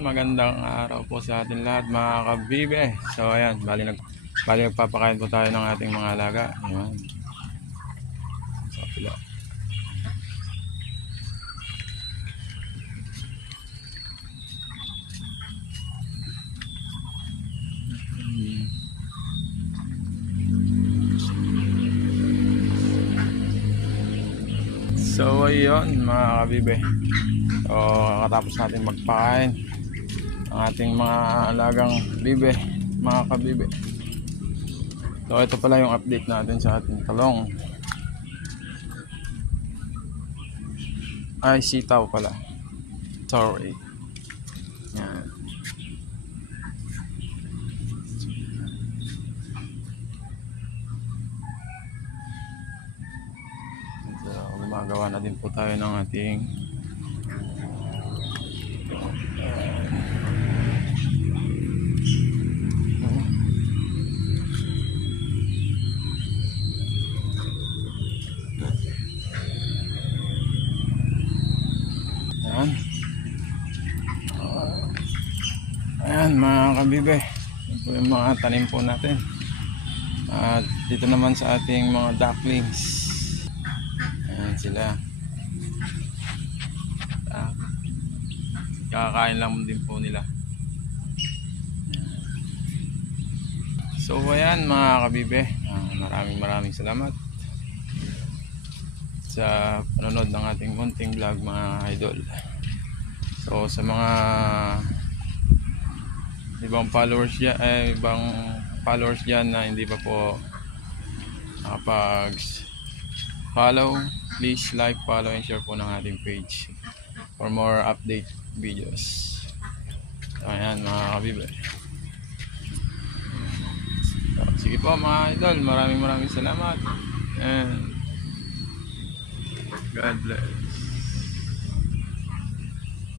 magandang araw po sa atin lahat mga kabibe. So ayan, bali nagpapakain po tayo ng ating mga alaga. Ayan. So pila. So ayun mga kabibe. So katapos natin magpakain ang ating mga alagang bibe, mga kabibe. So ito pala yung update natin sa ating talong. Ay, sitaw pala. Sorry. Yan. So, gumagawa na din po tayo ng ating ayan mga kabibe, ito yung mga tanim po natin. At dito naman sa ating mga ducklings, ayan sila. Kakain lang din po nila. So ayan mga kabibe, maraming salamat sa panonood ng ating munting vlog mga idol. So sa mga ibang followers dyan na hindi pa po nakapag follow, please like, follow and share po ng ating page for more update videos. So ayan mga kabibe. So, sige po mga idol, maraming salamat and God bless.